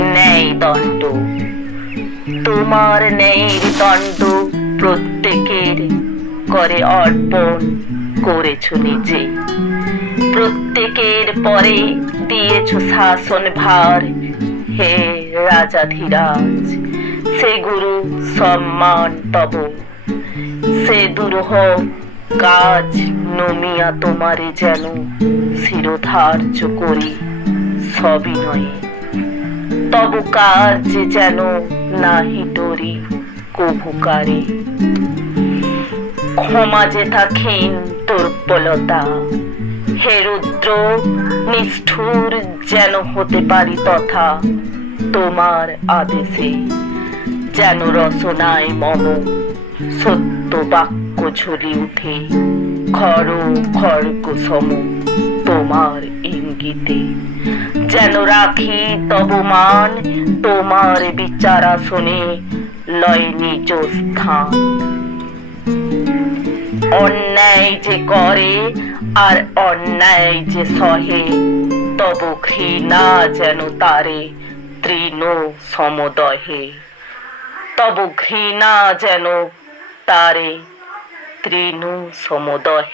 ন্যায় দণ্ড, তোমার ন্যায়ের দণ্ড প্রত্যেকের করে অর্পণ করেছ নিজে। প্রত্যেকের পরে দিয়েছ শাসন ভার, হে রাজাধিরাজ। সে গুরু সম্মান তব, সে দুরূহ কাজ নমিয়া তোমারে যেন শিরোধার্য করি সবিনয়ে। তব কাজ যেন নাহি ডরি কভুকারে। ক্ষমা যে থাকেন দুর্বলতা, হে রুদ্র নিষ্ঠুর যেন হতে পারি তথা তোমার আদেশে। যেন রসনায় মম সত্য বাক্য ঝুলি উঠে, খর খড়গ সম তোমার ইঙ্গিতে। যেন রাখি তব মান, তোমার বিচারাসনে লয় নিজ স্থান। অন্যায় যে করে আর অন্যায় যে সহে, তব ঘৃণা যেন তারে তৃণ সমদহে। তব ঘৃণা যেন তারে তৃণ সমদহে।